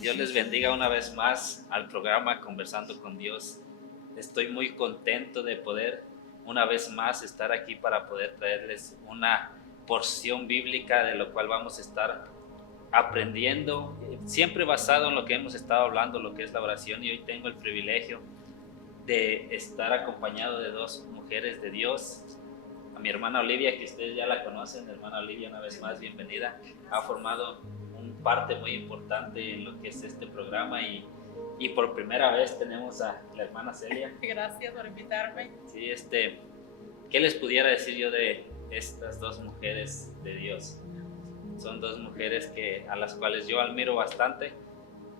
Dios les bendiga una vez más al programa Conversando con Dios. Estoy muy contento de poder una vez más estar aquí para poder traerles una porción bíblica de lo cual vamos a estar aprendiendo, siempre basado en lo que hemos estado hablando, lo que es la oración, y hoy tengo el privilegio de estar acompañado de dos mujeres de Dios. A mi hermana Olivia, que ustedes ya la conocen. Hermana Olivia, una vez más, bienvenida. Ha formado parte muy importante en lo que es este programa y por primera vez tenemos a la hermana Celia. Gracias por invitarme. Sí, ¿qué les pudiera decir yo de estas dos mujeres de Dios? Son dos mujeres a las cuales yo admiro bastante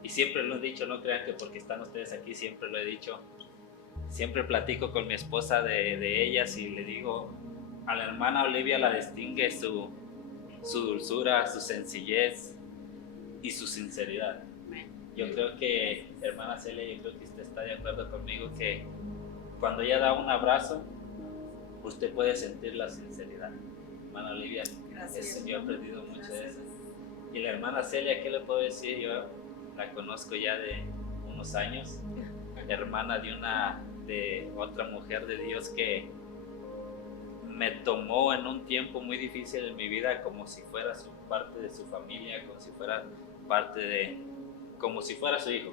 y siempre lo he dicho, no crean que porque están ustedes aquí, siempre lo he dicho. Siempre platico con mi esposa de ellas y le digo, a la hermana Olivia la distingue su dulzura, su sencillez y su sinceridad. Yo creo que, hermana Celia, yo creo que usted está de acuerdo conmigo que cuando ella da un abrazo, usted puede sentir la sinceridad. Hermana Olivia, yo he aprendido mucho de eso. Y la hermana Celia, ¿qué le puedo decir? Yo la conozco ya de unos años, hermana de otra mujer de Dios que me tomó en un tiempo muy difícil en mi vida como si fuera parte de su familia, como si fuera como si fuera su hijo.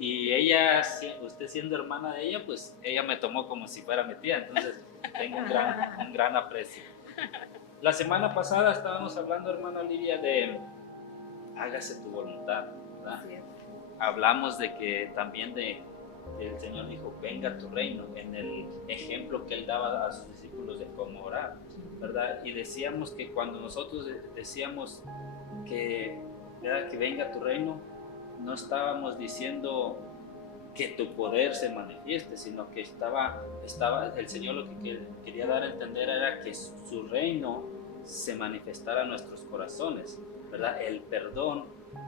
Y ella, usted siendo hermana de ella, pues ella me tomó como si fuera mi tía, entonces tengo un gran aprecio. La semana pasada estábamos hablando, hermana Olivia, de hágase tu voluntad, ¿verdad? Sí. Hablamos de que también el Señor dijo, venga tu reino, en el ejemplo que Él daba a sus discípulos de cómo orar, ¿verdad? Y decíamos que cuando nosotros decíamos que venga tu reino, no estábamos diciendo que tu poder se manifieste, sino que estaba el Señor lo que quería dar a entender era que su reino se manifestara en nuestros corazones, ¿verdad? El perdón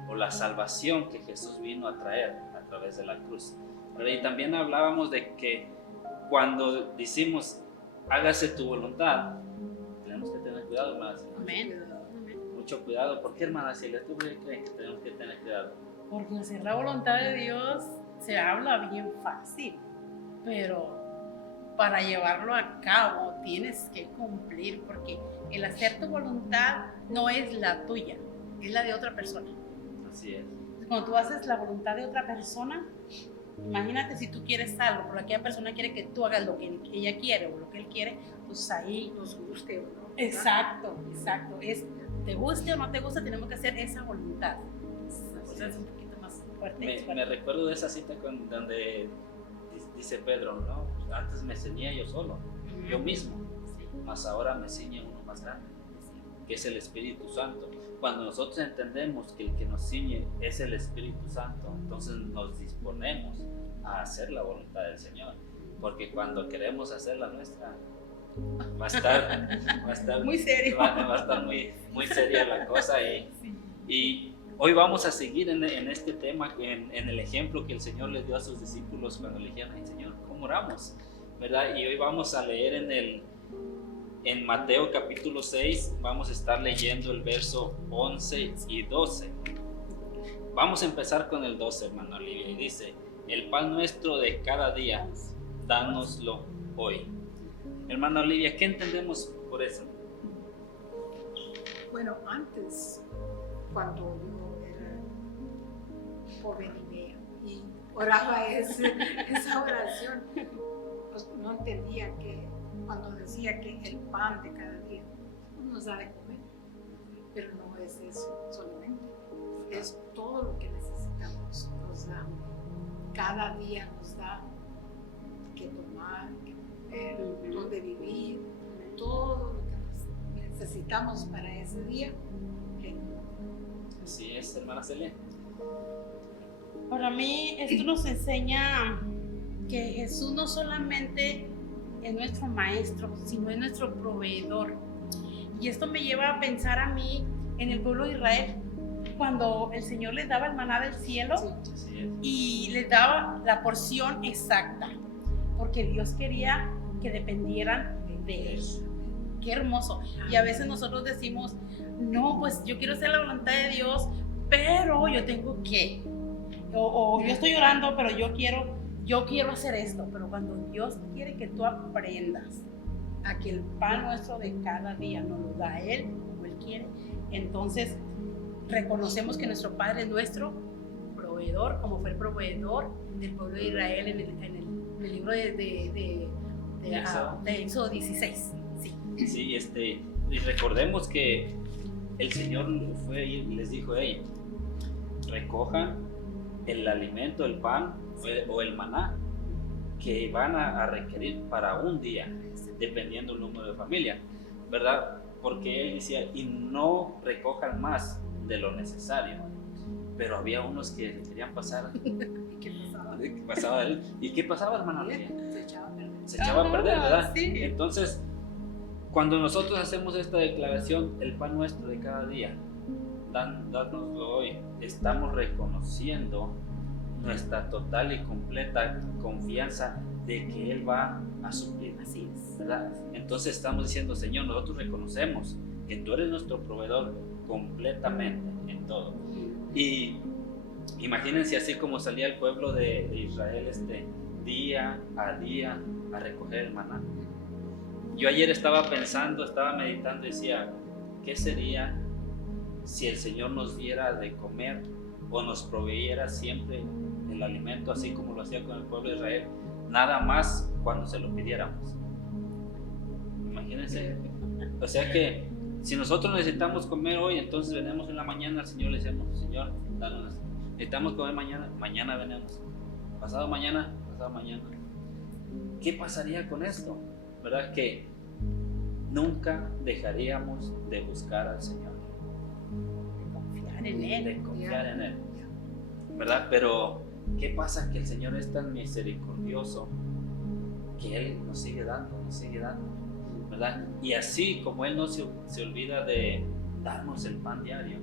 o la salvación que Jesús vino a traer a través de la cruz. Y también hablábamos de que cuando decimos hágase tu voluntad, tenemos que tener cuidado, hermanas. Amén. Mucho cuidado. ¿Por qué, hermana Celia? ¿Tú crees que tenemos que tener cuidado? Porque hacer la voluntad de Dios se habla bien fácil, pero para llevarlo a cabo tienes que cumplir, porque el hacer tu voluntad no es la tuya, es la de otra persona. Así es. Cuando tú haces la voluntad de otra persona, imagínate si tú quieres algo, pero aquella persona quiere que tú hagas lo que ella quiere o lo que él quiere, pues ahí nos guste o no. Exacto. Te guste o no te guste, tenemos que hacer esa voluntad. Es un poquito más fuerte. Me recuerdo de esa cita donde dice Pedro, ¿no? Antes me ceñía yo solo, yo mismo, mas ahora me ciñe uno más grande, que es el Espíritu Santo. Cuando nosotros entendemos que el que nos ciñe es el Espíritu Santo, entonces nos disponemos a hacer la voluntad del Señor, porque cuando queremos hacer la nuestra, va a estar muy serio, va a estar muy seria la cosa y hoy vamos a seguir en este tema, en el ejemplo que el Señor les dio a sus discípulos cuando le dijeron, ay Señor, ¿cómo oramos? ¿Verdad? Y hoy vamos a leer en Mateo capítulo 6, vamos a estar leyendo el verso 11 y 12. Vamos a empezar con el 12, hermano Olivia, y dice, el pan nuestro de cada día, dánoslo hoy. Hermana Olivia, ¿qué entendemos por eso? Bueno, antes, cuando yo era joven y oraba esa oración, pues no entendía que cuando decía que el pan de cada día nos da de comer, pero no es eso solamente, es todo lo que necesitamos, nos da, cada día nos da que tomar, que comer, donde vivir, todo lo que necesitamos para ese día. Así es, hermana Celia. Para mí esto nos enseña que Jesús no solamente es nuestro maestro, sino es nuestro proveedor. Y esto me lleva a pensar a mí en el pueblo de Israel, cuando el Señor les daba el maná del cielo y les daba la porción exacta, porque Dios quería que dependieran de Él. qué hermoso. Y a veces nosotros decimos, no, pues yo quiero hacer la voluntad de Dios, pero yo tengo que. O yo estoy orando, pero yo quiero hacer esto. Pero cuando Dios quiere que tú aprendas a que el pan nuestro de cada día nos lo da Él, como Él quiere, entonces reconocemos que nuestro Padre es nuestro proveedor, como fue el proveedor del pueblo de Israel en el libro de Éxodo 16. Sí. Sí, y recordemos que el Señor fue y les dijo, hey, recojan el alimento, el pan o el maná que van a requerir para un día, dependiendo del número de familia, ¿verdad? Porque Él decía, y no recojan más de lo necesario. Pero había unos que querían pasar. ¿Qué pasaba? ¿Qué pasaba? ¿Y qué pasaba, hermana Lidia? Se echaba a perder. Se echaba a perder, ¿verdad? Sí. Entonces, cuando nosotros hacemos esta declaración, el pan nuestro de cada día, dárnoslo hoy, estamos reconociendo nuestra total y completa confianza de que Él va a suplir. Así es. ¿Verdad? Entonces estamos diciendo, Señor, nosotros reconocemos que tú eres nuestro proveedor completamente en todo. Y imagínense así como salía el pueblo de Israel día a día a recoger el maná. Yo ayer estaba pensando, estaba meditando y decía, ¿qué sería si el Señor nos diera de comer o nos proveyera siempre el alimento así como lo hacía con el pueblo de Israel, nada más cuando se lo pidiéramos? Imagínense. O sea que si nosotros necesitamos comer hoy, entonces venimos en la mañana al Señor y le decimos, Señor, danos. Necesitamos comer mañana venimos. Pasado mañana. ¿Qué pasaría con esto? ¿Verdad? Que nunca dejaríamos de buscar al Señor. De confiar en Él. De confiar en Él. ¿Verdad? Pero, ¿qué pasa? Que el Señor es tan misericordioso que Él nos sigue dando, ¿verdad? Y así como Él no se olvida de darnos el pan diario,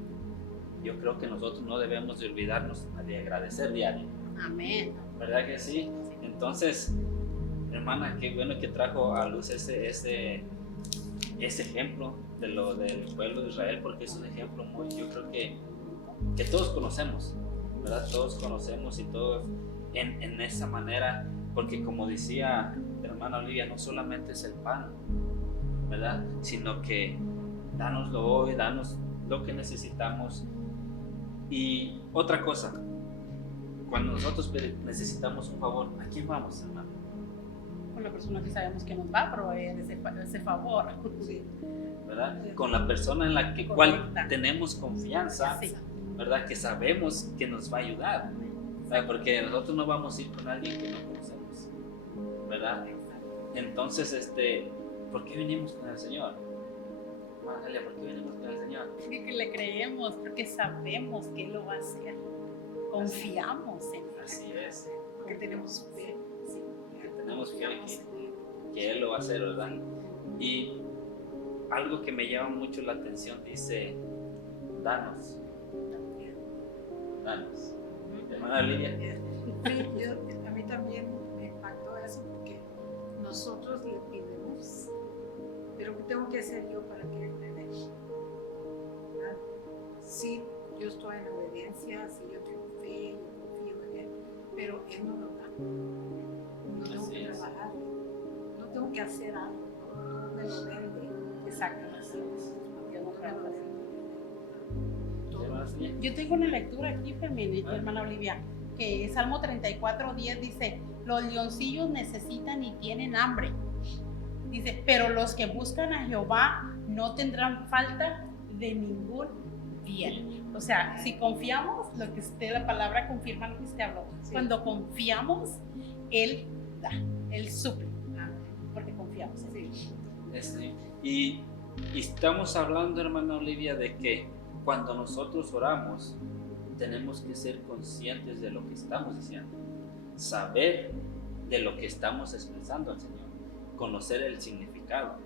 yo creo que nosotros no debemos de olvidarnos de agradecer diario. Amén. ¿Verdad que sí? Entonces, hermana, qué bueno que trajo a luz ese ejemplo del pueblo de Israel, porque es un ejemplo muy, yo creo que todos conocemos, ¿verdad? Todos conocemos y todos en esa manera, porque como decía la hermana Olivia, no solamente es el pan, ¿verdad? Sino que dánoslo hoy, danos lo que necesitamos. Y otra cosa, cuando nosotros necesitamos un favor, ¿a quién vamos, hermano? Con la persona que sabemos que nos va a proveer ese favor. Sí. ¿Verdad? Con la persona en la cual tenemos confianza, Sí. ¿verdad? Que sabemos que nos va a ayudar, ¿verdad? Porque nosotros no vamos a ir con alguien que no conocemos, ¿verdad? Entonces, ¿por qué venimos con el Señor? Margalia, ¿por qué venimos con el Señor? Porque le creemos, porque sabemos que Él lo va a hacer. Confiamos en Él. Así es, Porque tenemos fe. Sí. que tenemos fe que Él lo va a hacer, ¿verdad? Y algo que me llama mucho la atención dice, danos. Hermana Lidia. Sí, a mí también me impactó eso porque nosotros le pedimos, pero ¿qué tengo que hacer yo para que Él me dé? ¿Verdad? Sí, yo estoy en obediencia, sí, yo tengo fe, yo confío en Él, pero Él no lo da. No tengo Así que es. trabajar, no tengo que hacer algo, no me lo den de Él. Exacto. Dios nos No me lo habla. den. Hermana Lidia. Yo tengo una lectura aquí, hermana Olivia, que Salmo 34:10 dice, los leoncillos necesitan y tienen hambre. Dice, pero los que buscan a Jehová no tendrán falta de ningún bien. O sea, si confiamos, lo que la palabra confirma lo que usted habló. Sí. Cuando confiamos, Él da, Él suple, porque confiamos en Él. Sí. Y estamos hablando, hermana Olivia, de que cuando nosotros oramos, tenemos que ser conscientes de lo que estamos diciendo, saber de lo que estamos expresando al Señor, conocer el significado,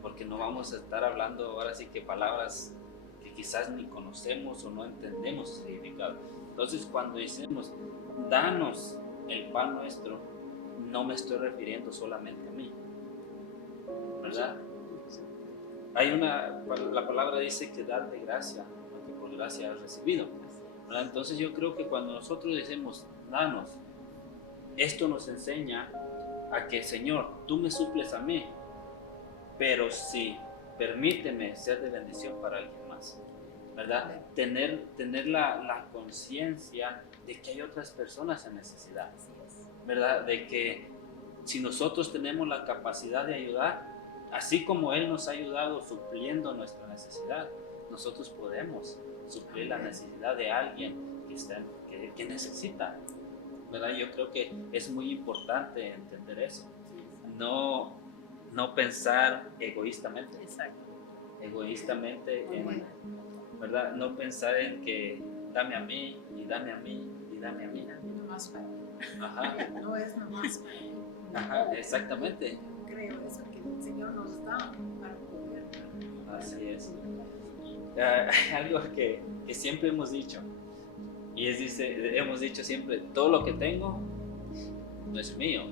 porque no vamos a estar hablando ahora sí que palabras que quizás ni conocemos o no entendemos su significado. Entonces, cuando decimos, danos el pan nuestro, no me estoy refiriendo solamente a mí, ¿verdad? la palabra dice que dar de gracia, lo que por gracia has recibido, ¿verdad? Entonces yo creo que cuando nosotros decimos, danos, esto nos enseña a que, Señor, tú me suples a mí, pero sí, permíteme ser de bendición para alguien más, ¿verdad? Tener la conciencia de que hay otras personas en necesidad, ¿verdad? De que si nosotros tenemos la capacidad de ayudar, así como Él nos ha ayudado supliendo nuestra necesidad, nosotros podemos suplir la necesidad de alguien que necesita, ¿verdad? Yo creo que es muy importante entender eso. No pensar egoístamente. Exacto. Egoístamente, ¿verdad? No pensar en que dame a mí y dame a mí y dame a mí. Nomás para mí. Ajá. No es nomás para mí. Ajá, exactamente. Creo eso que el Señor nos da para poder. Así es. Algo que siempre hemos dicho, y hemos dicho siempre, todo lo que tengo no es mío,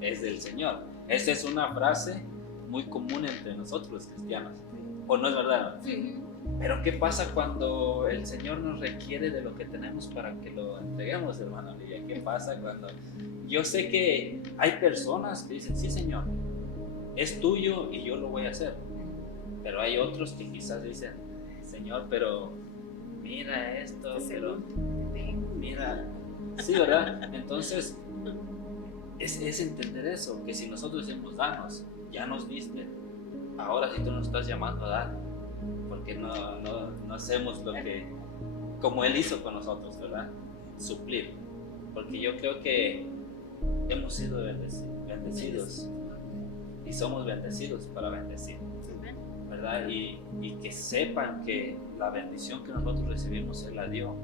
es del Señor. Esa es una frase muy común entre nosotros los cristianos, ¿o no es verdad? Sí. Pero ¿qué pasa cuando el Señor nos requiere de lo que tenemos para que lo entreguemos, hermano Olivia? ¿Qué pasa cuando... Yo sé que hay personas que dicen, sí, Señor, es tuyo y yo lo voy a hacer. Pero hay otros que quizás dicen, Señor, pero mira esto, pero mira... Sí, ¿verdad? Entonces, es entender eso, que si nosotros decimos, danos, ya nos diste, ahora sí tú nos estás llamando a dar, porque no hacemos lo que, como Él hizo con nosotros, ¿verdad? Suplir, porque yo creo que hemos sido bendecidos y somos bendecidos para bendecir, ¿verdad? Y que sepan que la bendición que nosotros recibimos Él la dio,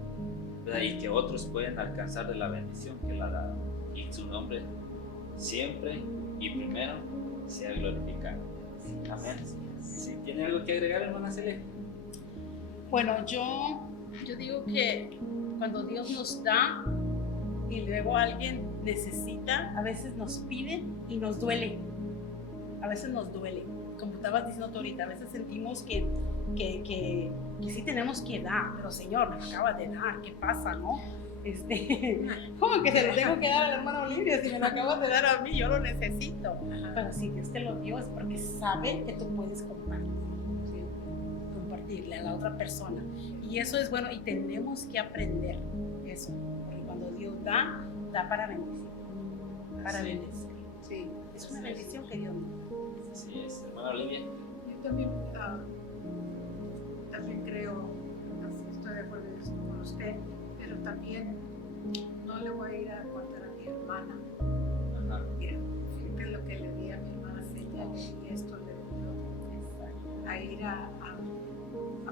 ¿verdad? Y que otros pueden alcanzar de la bendición que Él ha dado, y su nombre siempre y primero sea glorificado. Amén. ¿Sí? ¿Tiene algo que agregar, hermana Celia? Bueno, yo digo que cuando Dios nos da y luego alguien necesita, a veces nos pide y nos duele. A veces nos duele. Como estabas diciendo tú ahorita, a veces sentimos que sí tenemos que dar, pero Señor, me acaba de dar, ¿qué pasa, no? ¿Cómo que se lo tengo que dar a la hermana Olivia si me lo acabas de dar a mí? Yo lo necesito. Pero si Dios te lo dio es porque sabe que tú puedes compartirle a la otra persona. Y eso es bueno y tenemos que aprender eso. Porque cuando Dios da para bendecir. Para bendecir. Sí. Es una bendición que Dios nos da. Así es, hermana Olivia. Yo también creo, estoy de acuerdo con usted, pero también no le voy a ir a contar a mi hermana. Ajá. Mira, fíjate lo que le di a mi hermana Celia y esto le dio. A ir a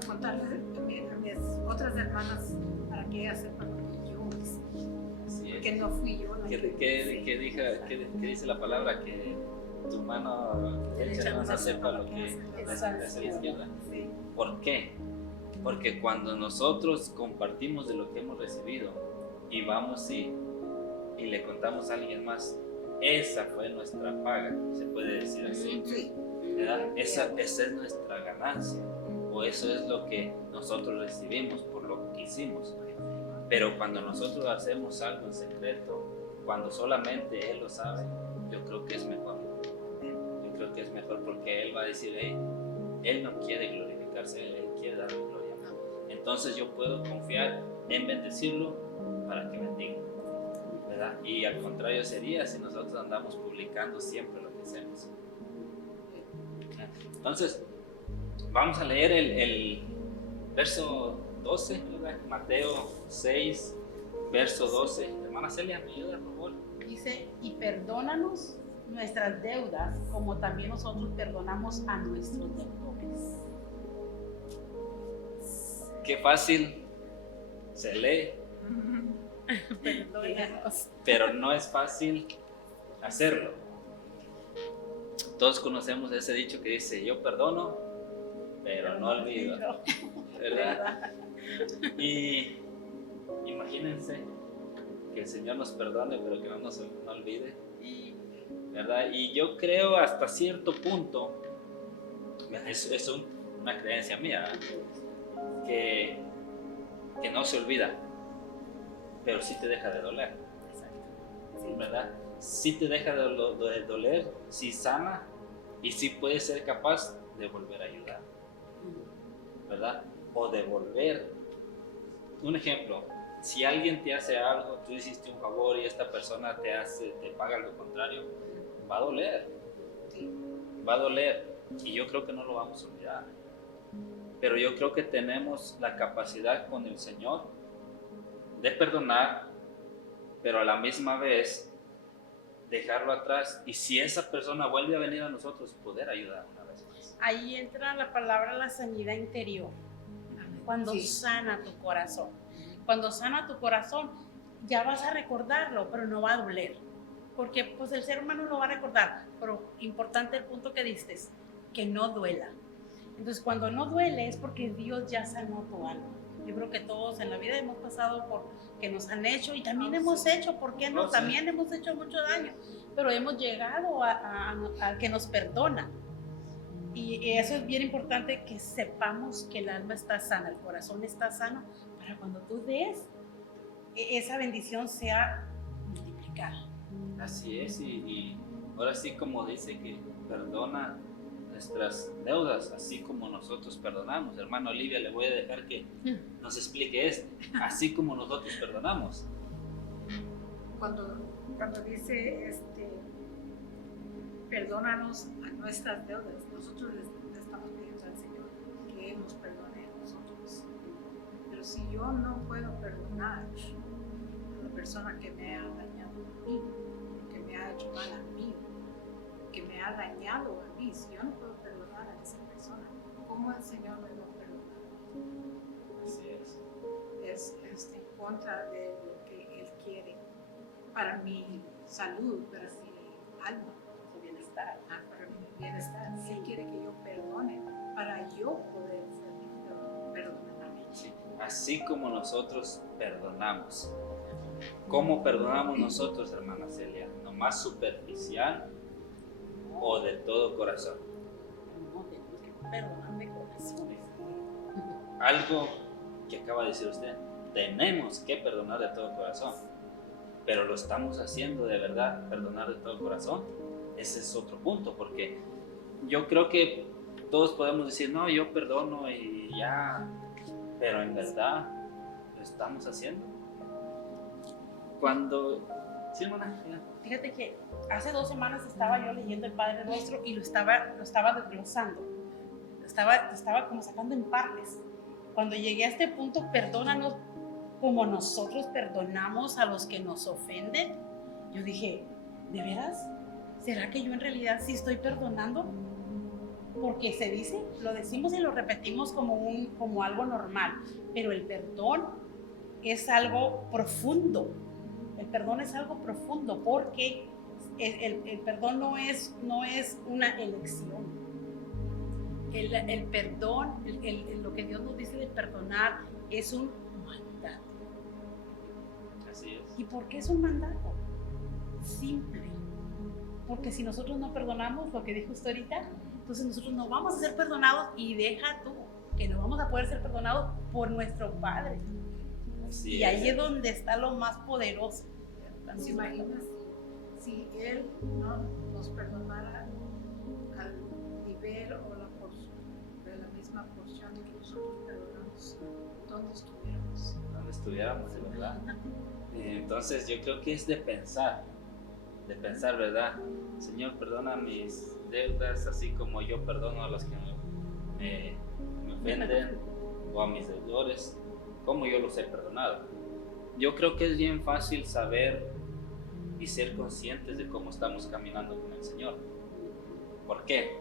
contarle a mis otras hermanas para que ellas sepan lo que yo hice. Así es. Que no fui yo la ¿Qué dice la palabra? Que tu mano derecha no sepa lo que hace la izquierda. Sí. ¿Por qué? Porque cuando nosotros compartimos de lo que hemos recibido y vamos y le contamos a alguien más, esa fue nuestra paga, se puede decir así, Sí. ¿verdad? Esa es nuestra ganancia, o eso es lo que nosotros recibimos por lo que hicimos. Pero cuando nosotros hacemos algo en secreto, cuando solamente Él lo sabe, yo creo que es mejor. Yo creo que es mejor porque Él va a decir, hey, Él no quiere glorificarse, Él quiere darle gloria. Entonces yo puedo confiar en bendecirlo para que bendiga, ¿verdad? Y al contrario sería si nosotros andamos publicando siempre lo que hacemos. Entonces, vamos a leer el verso 12, ¿verdad? Mateo 6, verso 12. Hermana Celia, ¿me ayuda, por favor? Dice, y perdónanos nuestras deudas como también nosotros perdonamos a nuestros deudores. Qué fácil se lee, Perdónanos. pero no es fácil hacerlo. Todos conocemos ese dicho que dice, yo perdono, pero no olvido, ¿verdad? Y imagínense que el Señor nos perdone, pero que no nos olvide, ¿verdad? Y yo creo hasta cierto punto, una creencia mía, que no se olvida, pero sí te deja de doler, ¿verdad? Sí te deja de doler, sí sana y sí puedes ser capaz de volver a ayudar, ¿verdad? O de volver. Un ejemplo, si alguien te hace algo, tú hiciste un favor y esta persona te paga lo contrario, va a doler, va a doler, y yo creo que no lo vamos a olvidar. Pero yo creo que tenemos la capacidad con el Señor de perdonar, pero a la misma vez dejarlo atrás, y si esa persona vuelve a venir a nosotros, poder ayudar una vez más. Ahí entra la palabra la sanidad interior. Cuando Sí. sana tu corazón. Cuando sana tu corazón, ya vas a recordarlo, pero no va a doler. Porque pues el ser humano lo va a recordar, pero importante el punto que diste, que no duela. Entonces cuando no duele es porque Dios ya sanó tu alma. Yo creo que todos en la vida hemos pasado por que nos han hecho y también hemos hecho, ¿por qué no? Sí. También hemos hecho mucho daño, pero hemos llegado a que nos perdona. Y eso es bien importante, que sepamos que el alma está sana, el corazón está sano, para cuando tú des, esa bendición sea multiplicada. Así es, y ahora sí, como dice, que perdona nuestras deudas, así como nosotros perdonamos. Hermano Olivia, le voy a dejar que nos explique esto, así como nosotros perdonamos. Cuando dice perdónanos a nuestras deudas, nosotros le estamos pidiendo al Señor que Él nos perdone a nosotros. Pero si yo no puedo perdonar a la persona que me ha dañado a mí, que me ha hecho mal a mí, que me ha dañado a mí, si yo no puedo perdonar a esa persona, ¿cómo el Señor me va a perdonar? Así es. Es en contra de lo que Él quiere para mi salud, para mi alma, Su bienestar. para mi bienestar. Él quiere que yo perdone para yo poder ser perdonada. Sí. Así como nosotros perdonamos. ¿Cómo perdonamos nosotros, hermana Celia? ¿Nomás superficial o de todo corazón? No, tenemos que perdonar de corazón. Algo que acaba de decir usted, tenemos que perdonar de todo corazón, pero ¿lo estamos haciendo de verdad, perdonar de todo corazón? Ese es otro punto, porque yo creo que todos podemos decir, no, yo perdono y ya, pero en verdad lo estamos haciendo. Cuando... Sí, hermana. Fíjate que hace 2 semanas estaba yo leyendo el Padre Nuestro y lo estaba desglosando. Estaba como sacando en partes. Cuando llegué a este punto, perdónanos como nosotros perdonamos a los que nos ofenden, yo dije, ¿de veras? ¿Será que yo en realidad sí estoy perdonando? Porque se dice, lo decimos y lo repetimos como algo normal, pero el perdón es algo profundo. El perdón es algo profundo porque el perdón no es una elección. El perdón, lo que Dios nos dice de perdonar es un mandato. Así es. ¿Y por qué es un mandato? Simple. Porque si nosotros no perdonamos, lo que dijo usted ahorita, entonces nosotros no vamos a ser perdonados, y deja tú que no vamos a poder ser perdonados por nuestro Padre. Así Y ahí es donde está lo más poderoso. ¿Se imagina si Él no nos perdonara al nivel o la misma porción que nosotros perdonamos? ¿Dónde estuviéramos? Donde estuviéramos, de verdad. Entonces yo creo que es de pensar, ¿verdad? Señor, perdona mis deudas, así como yo perdono a los que me ofenden, o a mis deudores, como yo los he perdonado. Yo creo que es bien fácil saber y ser conscientes de cómo estamos caminando con el Señor. ¿Por qué?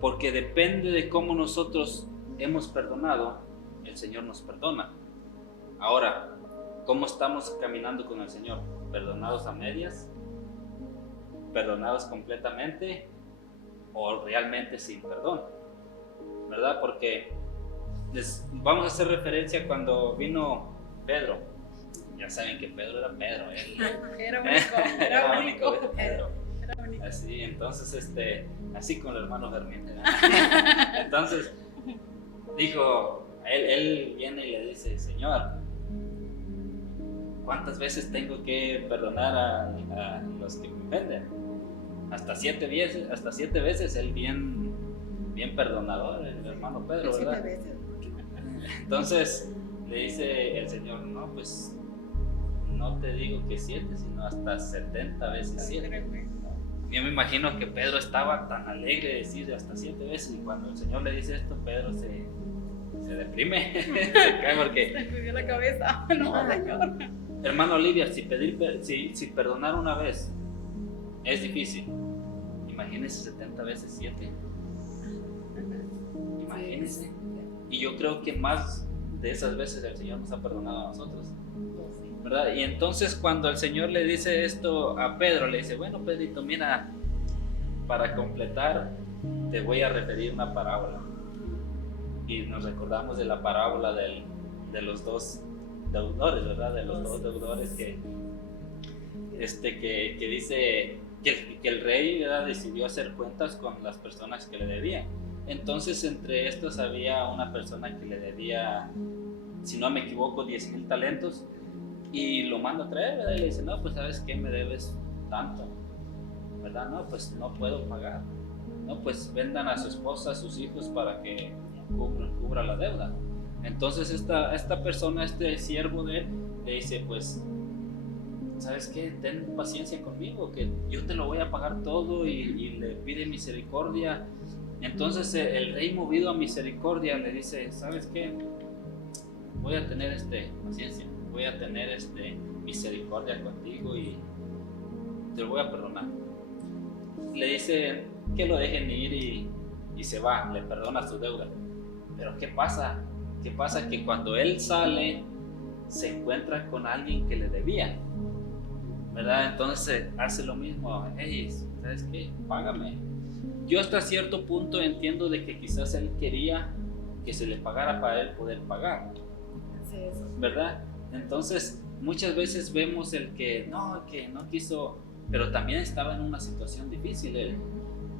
Porque depende de cómo nosotros hemos perdonado, el Señor nos perdona. Ahora, ¿cómo estamos caminando con el Señor? ¿Perdonados a medias? ¿Perdonados completamente? ¿O realmente sin perdón? ¿Verdad? Porque vamos a hacer referencia cuando vino Pedro. Ya saben que Pedro era Pedro. Él Era único, era único. Pedro. Era único. Así, entonces así con el hermano Fermín. Entonces dijo, él viene y le dice, Señor, ¿cuántas veces tengo que perdonar a los que me ofenden? Hasta 7 veces, él bien perdonador, el hermano Pedro, ¿verdad? 7 veces. Entonces le dice el Señor, no, pues no te digo que 7, sino hasta 70 veces 7. Yo me imagino que Pedro estaba tan alegre de decir hasta 7 veces, y cuando el Señor le dice esto, Pedro se deprime, se cae porque... Se me dio la cabeza. No, Señor. Hermano Olivia, si perdonar una vez es difícil, imagínese 70 veces 7. Imagínese. Y yo creo que más de esas veces el Señor nos ha perdonado a nosotros, ¿verdad? Y entonces cuando el Señor le dice esto a Pedro, le dice, bueno, Pedrito, mira, para completar te voy a referir una parábola. Y nos recordamos de la parábola de los 2 deudores, ¿verdad? De los 2 deudores que dice que el rey, ¿verdad?, decidió hacer cuentas con las personas que le debían. Entonces entre estos había una persona que le debía, si no me equivoco, 10,000 talentos, y lo manda a traer, ¿verdad? Y le dice, no, pues ¿sabes qué? Me debes tanto, ¿verdad? No, pues no puedo pagar. No, pues vendan a su esposa, a sus hijos para que cubra la deuda. Entonces esta persona, este siervo de él, le dice, pues ¿sabes qué? Ten paciencia conmigo, que yo te lo voy a pagar todo, y le pide misericordia. Entonces el rey, movido a misericordia, le dice, ¿sabes qué? Voy a tener paciencia, voy a tener misericordia contigo y te lo voy a perdonar. Le dice que lo dejen ir y se va, le perdona su deuda. Pero ¿qué pasa? ¿Qué pasa? Que cuando él sale se encuentra con alguien que le debía, ¿verdad? Entonces hace lo mismo, hey, ¿sabes qué? Págame. Yo hasta cierto punto entiendo de que quizás él quería que se le pagara para él poder pagar, ¿verdad? Entonces muchas veces vemos el que no quiso, pero también estaba en una situación difícil él,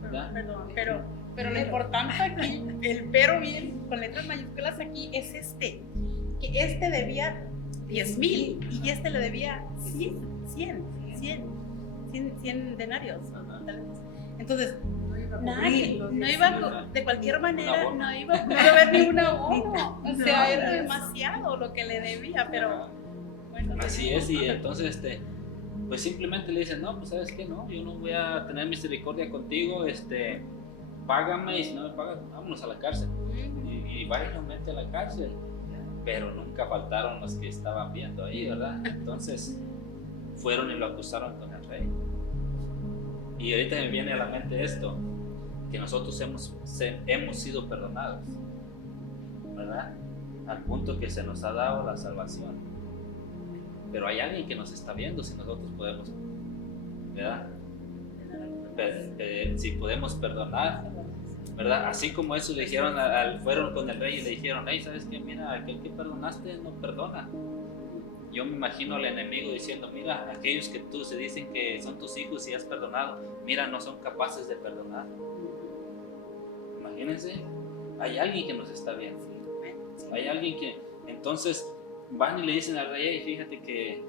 ¿verdad? Perdón, pero lo importante aquí, el pero bien, con letras mayúsculas aquí, es que debía 10,000 y le debía 100 denarios. Entonces, no iba de cualquier manera, no iba a haber ni un abono. O sea, era demasiado lo que le debía, pero bueno. Así es, y entonces pues simplemente le dice, no, pues ¿sabes qué? No, yo no voy a tener misericordia contigo, págame, y si no me pagas, vámonos a la cárcel. Y va y lo mete a la cárcel. Pero nunca faltaron los que estaban viendo ahí, ¿verdad? Entonces fueron y lo acusaron con el rey. Y ahorita me viene a la mente esto, que nosotros hemos sido perdonados, ¿verdad? Al punto que se nos ha dado la salvación. Pero hay alguien que nos está viendo si nosotros podemos, ¿verdad? Si podemos perdonar, ¿verdad? Así como eso le dijeron, fueron con el rey y le dijeron, hey, ¿sabes qué? Mira, aquel que perdonaste no perdona. Yo me imagino al enemigo diciendo, mira, aquellos que tú se dicen que son tus hijos y has perdonado, mira, no son capaces de perdonar. Imagínense, hay alguien que nos está viendo. Hay alguien que, entonces, van y le dicen al rey, fíjate que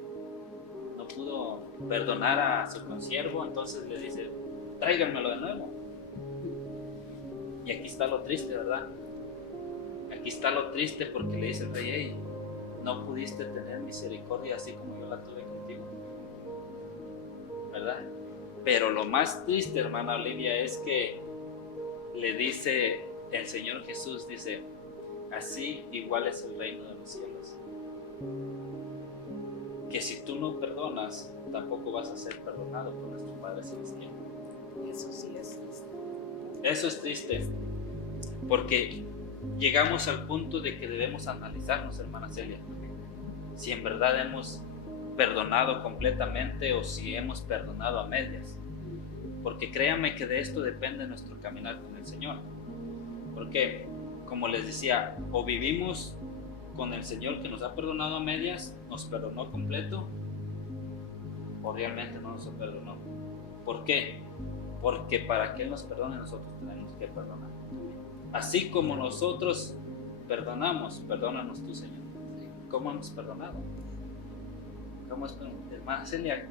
no pudo perdonar a su consiervo, entonces le dice, tráiganmelo de nuevo. Y aquí está lo triste, ¿verdad? Aquí está lo triste, porque le dice el rey, hey, no pudiste tener misericordia así como yo la tuve contigo, ¿verdad? Pero lo más triste, hermana Olivia, es que le dice el Señor Jesús, dice, así igual es el reino de los cielos. Que si tú no perdonas, tampoco vas a ser perdonado por nuestro Padre Celestial. Eso sí es triste. Eso es triste, porque llegamos al punto de que debemos analizarnos, hermana Celia, si en verdad hemos perdonado completamente o si hemos perdonado a medias. Porque créanme que de esto depende nuestro caminar con el Señor. Porque, como les decía, o vivimos con el Señor que nos ha perdonado a medias, nos perdonó completo, o realmente no nos perdonó. ¿Por qué? porque para que Él nos perdone, nosotros tenemos que perdonar. Así como nosotros perdonamos, perdónanos tú, Señor. ¿Cómo hemos perdonado? ¿Cómo es, hermana Celia?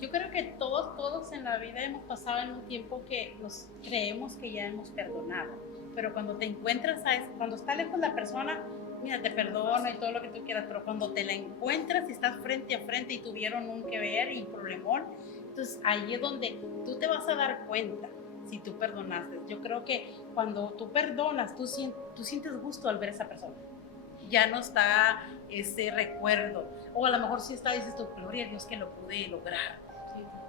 Yo creo que todos en la vida hemos pasado en un tiempo que nos creemos que ya hemos perdonado, pero cuando te encuentras cuando está lejos la persona, mira, te perdona y todo lo que tú quieras, pero cuando te la encuentras y estás frente a frente y tuvieron un que ver y problemón, entonces ahí es donde tú te vas a dar cuenta si tú perdonaste. Yo creo que cuando tú perdonas, tú sientes gusto al ver a esa persona. Ya no está ese recuerdo, o a lo mejor sí está, dices tú, gloria a Dios que lo pude lograr,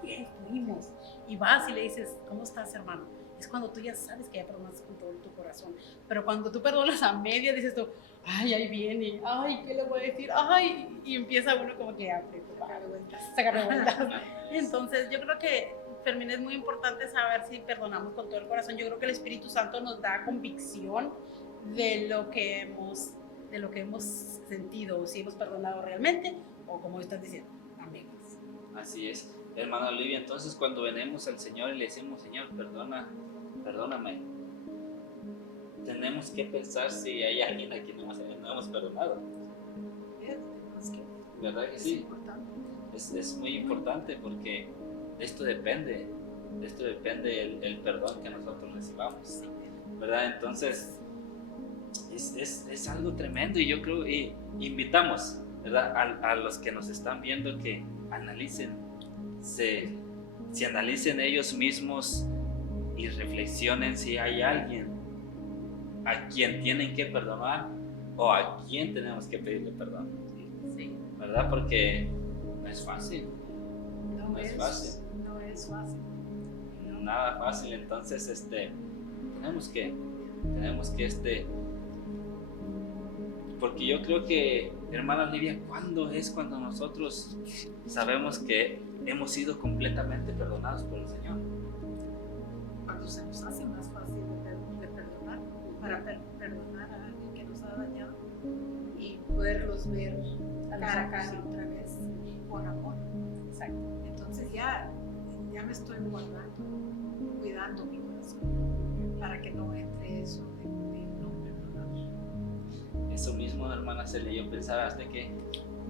bien, pudimos, y vas y le dices, ¿cómo estás, hermano? Es cuando tú ya sabes que ya perdonas con todo tu corazón, pero cuando tú perdonas a media, dices tú, ay, ahí viene, ay, ¿qué le voy a decir? Ay, y empieza uno como que a sacarle vueltas. Entonces yo creo que, Fermín, es muy importante saber si perdonamos con todo el corazón. Yo creo que el Espíritu Santo nos da convicción de lo que hemos sentido, si hemos perdonado realmente o como estás diciendo, amigos. Así es, hermana Olivia. Entonces cuando venimos al Señor y le decimos, Señor, perdóname, tenemos que pensar si hay alguien a quien no hemos perdonado. ¿Verdad que sí? Es muy importante, porque de esto depende el perdón que nosotros recibamos, ¿verdad? Entonces es algo tremendo, y yo creo, y invitamos, ¿verdad?, a los que nos están viendo que analicen, se analicen ellos mismos y reflexionen si hay alguien a quien tienen que perdonar o a quien tenemos que pedirle perdón. Sí. ¿Verdad? Porque no es fácil. No es fácil. Nada fácil. Entonces, tenemos que porque yo creo que, hermana Olivia, ¿cuándo es cuando nosotros sabemos que hemos sido completamente perdonados por el Señor? Cuando se nos hace más fácil de perdonar, para perdonar a alguien que nos ha dañado y poderlos ver cara a cara otra vez con amor. Exacto. Entonces ya me estoy cuidando mi corazón para que no entre eso de no perdonar. Eso mismo, hermana Celia, yo pensaba hasta que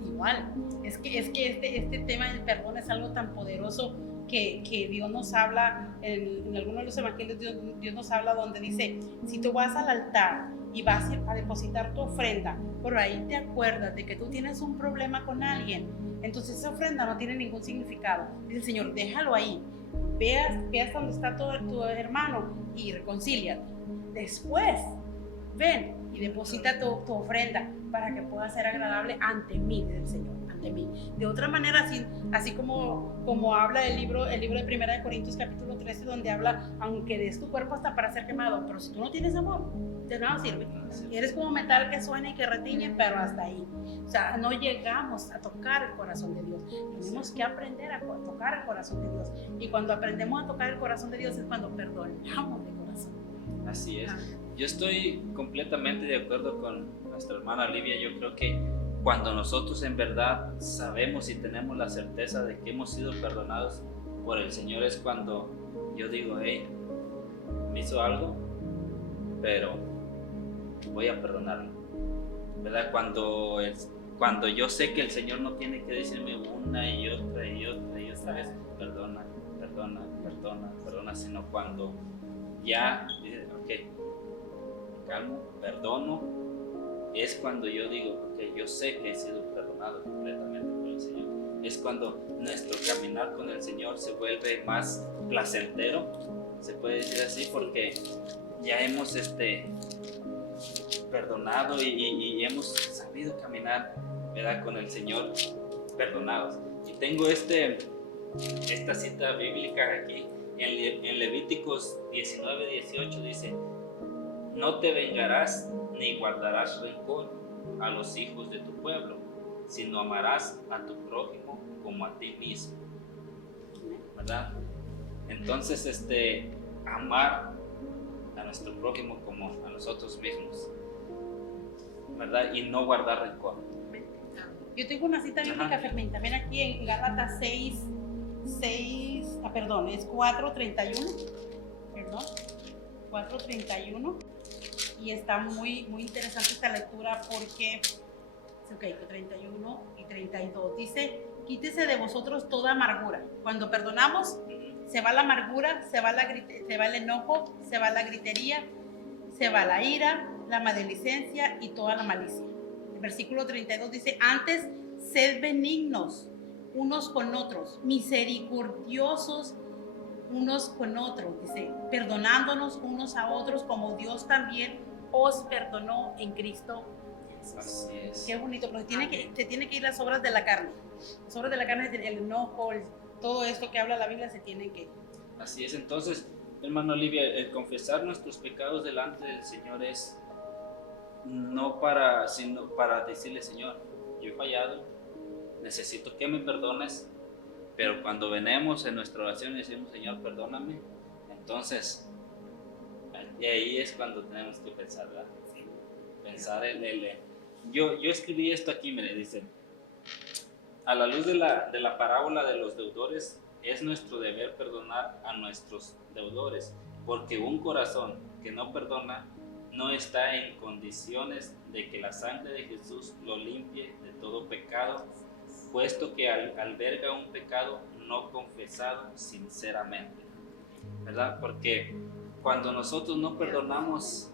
Igual, es que este tema del perdón es algo tan poderoso que Dios nos habla, en algunos de los evangelios Dios nos habla donde dice, si tú vas al altar y vas a depositar tu ofrenda, por ahí te acuerdas de que tú tienes un problema con alguien, entonces esa ofrenda no tiene ningún significado. Dice el Señor, déjalo ahí, veas dónde está tu hermano y reconcíliate. Después, ven y deposita tu ofrenda para que pueda ser agradable ante mí, dice el Señor, ante mí. De otra manera, así como habla el libro de 1 Corintios capítulo 13, donde habla, aunque des tu cuerpo hasta para ser quemado, pero si tú no tienes amor, de nada sirve. Eres como metal que suena y que retiñe, pero hasta ahí. O sea, no llegamos a tocar el corazón de Dios. Tenemos que aprender a tocar el corazón de Dios. Y cuando aprendemos a tocar el corazón de Dios es cuando perdonamos de corazón. Así es. Yo estoy completamente de acuerdo con nuestra hermana Olivia. Yo creo que cuando nosotros en verdad sabemos y tenemos la certeza de que hemos sido perdonados por el Señor, es cuando yo digo, hey, me hizo algo, pero voy a perdonarlo, ¿verdad? Cuando yo sé que el Señor no tiene que decirme una y otra vez, perdona, sino cuando ya dice, ok, calmo, perdono, es cuando yo digo, ok, yo sé que he sido perdonado completamente por el Señor. Es cuando nuestro caminar con el Señor se vuelve más placentero, se puede decir así, porque ya hemos perdonado y hemos sabido caminar, ¿verdad?, con el Señor perdonados. Y tengo esta cita bíblica aquí en Levíticos 19:18, dice, no te vengarás ni guardarás rencor a los hijos de tu pueblo, sino amarás a tu prójimo como a ti mismo, ¿verdad? Entonces, amar a nuestro prójimo como a nosotros mismos, ¿verdad? Y no guardar rencor. Yo tengo una cita bíblica, Fermín, también aquí en Gálatas 6, es 4:31, perdón, 4:31, y está muy interesante esta lectura porque, ok, 31 y 32, dice, quítese de vosotros toda amargura. Cuando perdonamos, se va la amargura, se va el enojo, se va la gritería, se va la ira, la maledicencia y toda la malicia. El versículo 32 dice, antes sed benignos unos con otros, misericordiosos unos con otros, dice, perdonándonos unos a otros como Dios también os perdonó en Cristo Jesús. Así es. Qué bonito, pero se tiene que ir las obras de la carne. Las obras de la carne, el enojo, todo esto que habla la Biblia se tiene que... Así es, entonces, hermano Olivia, el confesar nuestros pecados delante del Señor es no sino para decirle, Señor, yo he fallado, necesito que me perdones, pero cuando venimos en nuestra oración y decimos, Señor, perdóname, entonces, y ahí es cuando tenemos que pensar, ¿verdad? Pensar en él. Yo escribí esto aquí, me dice, a la luz de la parábola de los deudores, es nuestro deber perdonar a nuestros deudores, porque un corazón que no perdona no está en condiciones de que la sangre de Jesús lo limpie de todo pecado, puesto que alberga un pecado no confesado sinceramente, ¿verdad? Porque cuando nosotros no perdonamos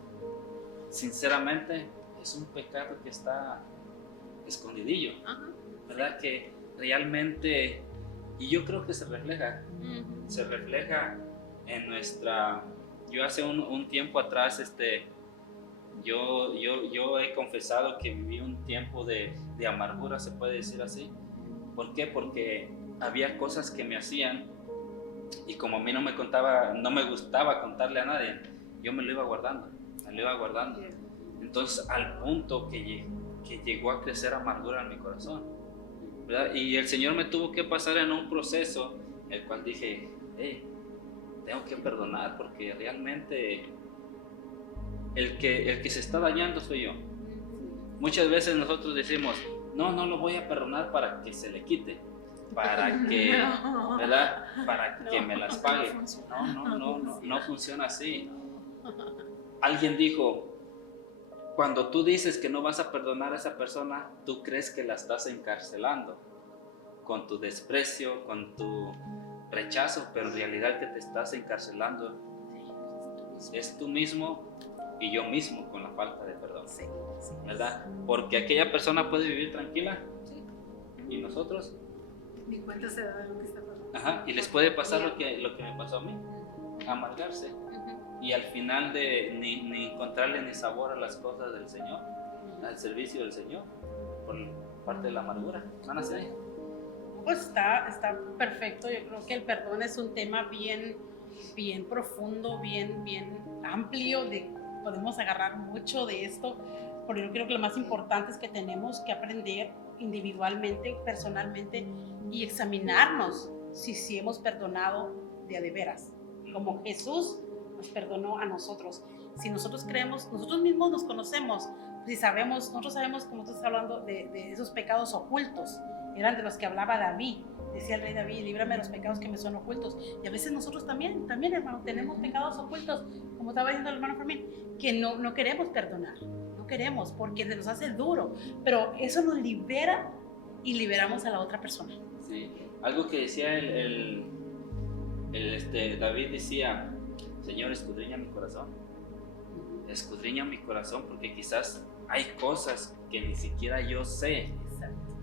sinceramente, es un pecado que está escondidillo, ¿verdad? Que realmente, y yo creo que se refleja en nuestra... Yo hace un tiempo atrás, yo he confesado que viví un tiempo de amargura, se puede decir así. ¿Por qué? Porque había cosas que me hacían y como a mí no me gustaba contarle a nadie, yo me lo iba guardando. Entonces, al punto que llegó a crecer amargura en mi corazón, ¿verdad? Y el Señor me tuvo que pasar en un proceso, el cual dije, tengo que perdonar, porque realmente el que se está dañando soy yo. Muchas veces nosotros decimos, no lo voy a perdonar para que se le quite, para que, ¿verdad? Para que me las pague. No funciona así. Alguien dijo, cuando tú dices que no vas a perdonar a esa persona, tú crees que la estás encarcelando con tu desprecio, con tu rechazo, pero en realidad que te estás encarcelando es tú mismo y yo mismo con la falta de perdón, ¿verdad? Porque aquella persona puede vivir tranquila y nosotros ni cuenta se da de lo que está pasando. Y les puede pasar lo que me pasó a mí, amargarse y al final de ni encontrarle ni sabor a las cosas del Señor, al servicio del Señor, por parte de la amargura. ¿Van a ser? Pues está perfecto. Yo creo que el perdón es un tema bien profundo, bien amplio, podemos agarrar mucho de esto, pero yo creo que lo más importante es que tenemos que aprender individualmente, personalmente, y examinarnos si hemos perdonado de a de veras, como Jesús nos perdonó a nosotros. Si nosotros creemos, nosotros mismos nos conocemos, nosotros sabemos, como tú estás hablando, de esos pecados ocultos, eran de los que hablaba David. Decía el rey David, líbrame de los pecados que me son ocultos. Y a veces nosotros también, hermano, tenemos pecados ocultos, como estaba diciendo el hermano Fermín, que no queremos perdonar, no queremos, porque se nos hace duro, pero eso nos libera y liberamos a la otra persona. Sí, algo que decía David decía, Señor, escudriña mi corazón, porque quizás hay cosas que ni siquiera yo sé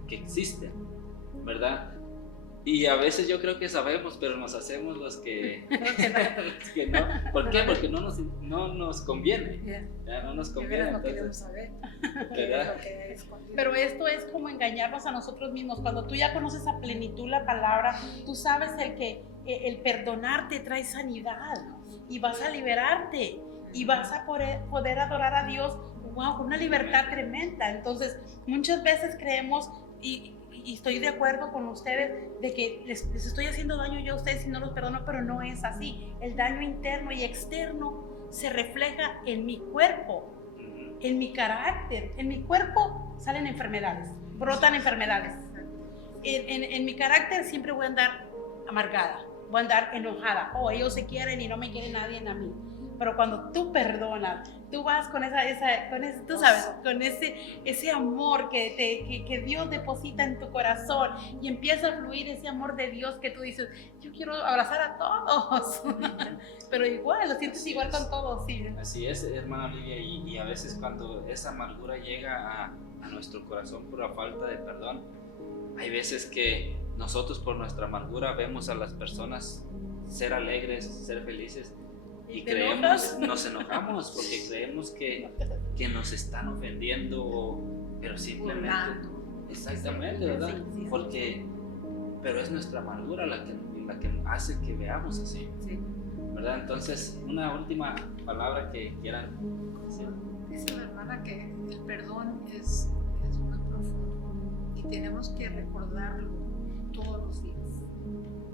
que existen, ¿verdad? Y a veces yo creo que sabemos, pero nos hacemos los que no. ¿Por qué? Porque no nos conviene. Ya no nos conviene. No queremos saber. ¿Verdad? Pero esto es como engañarnos a nosotros mismos. Cuando tú ya conoces a plenitud la palabra, tú sabes el perdonar te trae sanidad y vas a liberarte y vas a poder adorar a Dios, wow, con una libertad tremenda. Entonces, muchas veces creemos y estoy de acuerdo con ustedes de que les estoy haciendo daño yo a ustedes si no los perdono, pero no es así. El daño interno y externo se refleja en mi cuerpo, en mi carácter. En mi cuerpo salen enfermedades, brotan enfermedades. En mi carácter siempre voy a andar amargada, voy a andar enojada, o ellos se quieren y no me quiere nadie a mí. Pero cuando tú perdonas, tú vas con tú sabes, con ese amor que Dios deposita en tu corazón y empieza a fluir ese amor de Dios que tú dices, yo quiero abrazar a todos. Pero igual, lo sientes Así igual es. con todos, sí. Así es, hermana Olivia, y a veces cuando esa amargura llega a nuestro corazón por la falta de perdón, hay veces que nosotros por nuestra amargura vemos a las personas ser alegres, ser felices, y ¿Te creemos, enojas? nos enojamos porque creemos que nos están ofendiendo, pero simplemente, Burlando. exactamente, ¿verdad? Sí, sí. Pero es nuestra amargura la que hace que veamos así, Sí. ¿verdad? Entonces, una última palabra que quieran decir. Dice la hermana que el perdón es muy profundo y tenemos que recordarlo todos los días,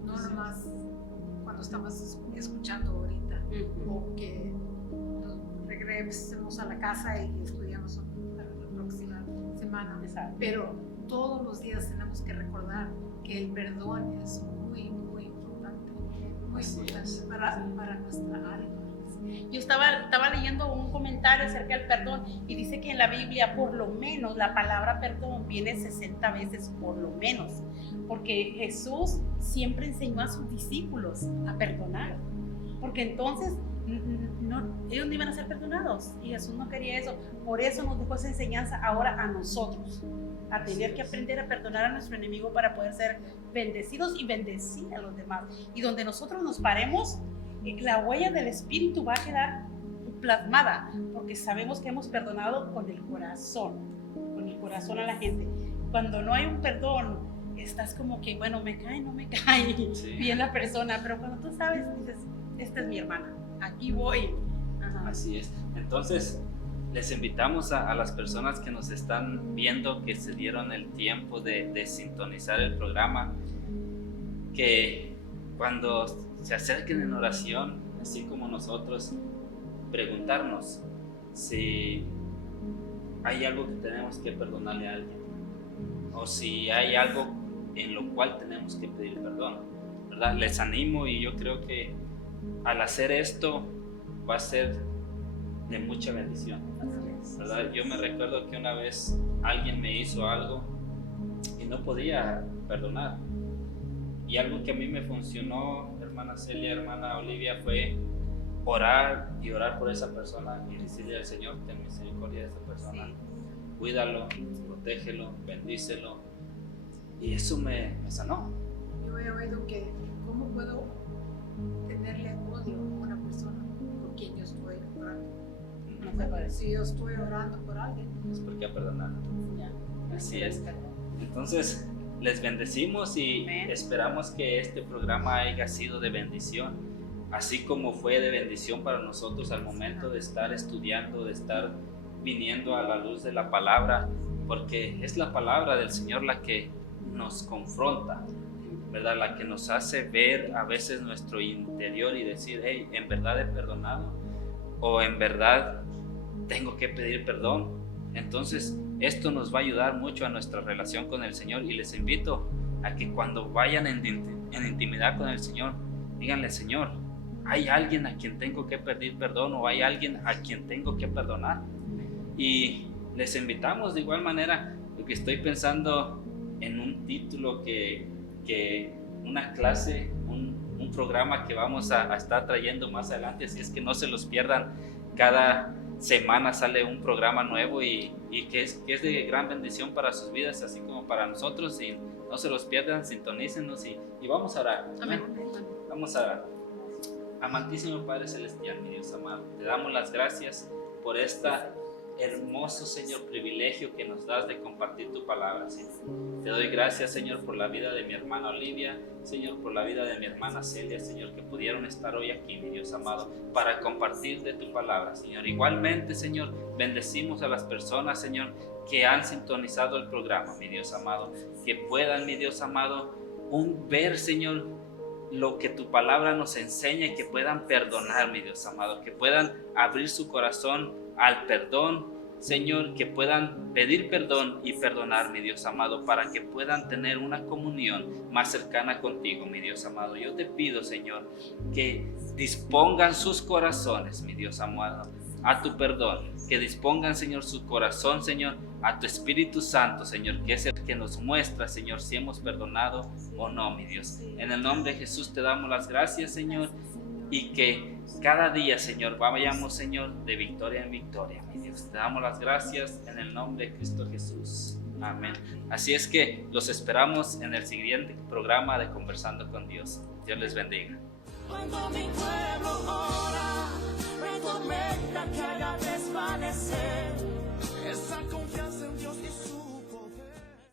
no Sí. nomás cuando estamos escuchando ahorita o que nos regresemos a la casa y estudiamos para la próxima semana, Exacto. pero todos los días tenemos que recordar que el perdón es muy, muy importante, muy Así importante es. para nuestra alma. Yo estaba leyendo un comentario acerca del perdón y dice que en la Biblia por lo menos la palabra perdón viene 60 veces por lo menos, porque Jesús siempre enseñó a sus discípulos a perdonar, porque entonces ellos no iban a ser perdonados y Jesús no quería eso. Por eso nos dejó esa enseñanza ahora a nosotros, a tener que aprender a perdonar a nuestro enemigo para poder ser bendecidos y bendecir a los demás. Y donde nosotros nos paremos, la huella del Espíritu va a quedar plasmada, porque sabemos que hemos perdonado con el corazón a la gente. Cuando no hay un perdón, estás como que, bueno, me cae, no me cae Sí. bien la persona, pero cuando tú sabes, dices, esta es mi hermana, aquí voy. Ajá. Así es. Entonces, les invitamos a las personas que nos están viendo, que se dieron el tiempo de sintonizar el programa, que cuando se acerquen en oración, así como nosotros, preguntarnos si hay algo que tenemos que perdonarle a alguien, o si hay algo en lo cual tenemos que pedir perdón, ¿verdad? Les animo, y yo creo que al hacer esto va a ser de mucha bendición, ¿verdad? Yo me recuerdo que una vez alguien me hizo algo y no podía perdonar, y algo que a mí me funcionó, hermana Celia, hermana Olivia, fue orar y orar por esa persona y decirle al Señor, ten misericordia de esa persona, Sí. cuídalo, protégelo, bendícelo, y eso me sanó. Yo he oído que cómo puedo tenerle odio a una persona por quien yo estoy orando. No se puede. Si yo estoy orando por alguien, Es porque ha perdonado. Ya. Así es. Entonces, les bendecimos y Amén. esperamos que este programa haya sido de bendición, así como fue de bendición para nosotros al momento de estar estudiando, de estar viniendo a la luz de la palabra, porque es la palabra del Señor la que nos confronta, ¿verdad? La que nos hace ver a veces nuestro interior y decir, hey, ¿en verdad he perdonado? ¿O en verdad tengo que pedir perdón? Entonces, esto nos va a ayudar mucho a nuestra relación con el Señor, y les invito a que cuando vayan en intimidad con el Señor, díganle, Señor, ¿hay alguien a quien tengo que pedir perdón, o hay alguien a quien tengo que perdonar? Y les invitamos de igual manera, porque estoy pensando en un título que una clase, un programa que vamos a estar trayendo más adelante, así es que no se los pierdan. Cada semana sale un programa nuevo y que es de gran bendición para sus vidas, así como para nosotros, y no se los pierdan, sintonícenos y vamos a orar. Amén. Vamos a orar. Amantísimo Padre Celestial, mi Dios amado, te damos las gracias por esta hermoso, Señor, privilegio que nos das de compartir tu palabra, Señor. Te doy gracias, Señor, por la vida de mi hermana Olivia, Señor, por la vida de mi hermana Celia, Señor, que pudieron estar hoy aquí, mi Dios amado, para compartir de tu palabra, Señor. Igualmente, Señor, bendecimos a las personas, Señor, que han sintonizado el programa, mi Dios amado, que puedan, mi Dios amado, ver, Señor, lo que tu palabra nos enseña, y que puedan perdonar, mi Dios amado, que puedan abrir su corazón al perdón, Señor, que puedan pedir perdón y perdonar, mi Dios amado, para que puedan tener una comunión más cercana contigo, mi Dios amado. Yo te pido, Señor, que dispongan sus corazones, mi Dios amado, a tu perdón, que dispongan, Señor, su corazón, Señor, a tu Espíritu Santo, Señor, que es el que nos muestra, Señor, si hemos perdonado o no, mi Dios. En el nombre de Jesús te damos las gracias, Señor, y que cada día, Señor, vayamos, Señor, de victoria en victoria, mi Dios. Te damos las gracias en el nombre de Cristo Jesús. Amén. Así es que los esperamos en el siguiente programa de Conversando con Dios. Dios les bendiga. Cuando mi pueblo ora, tormenta que haga desvanecer.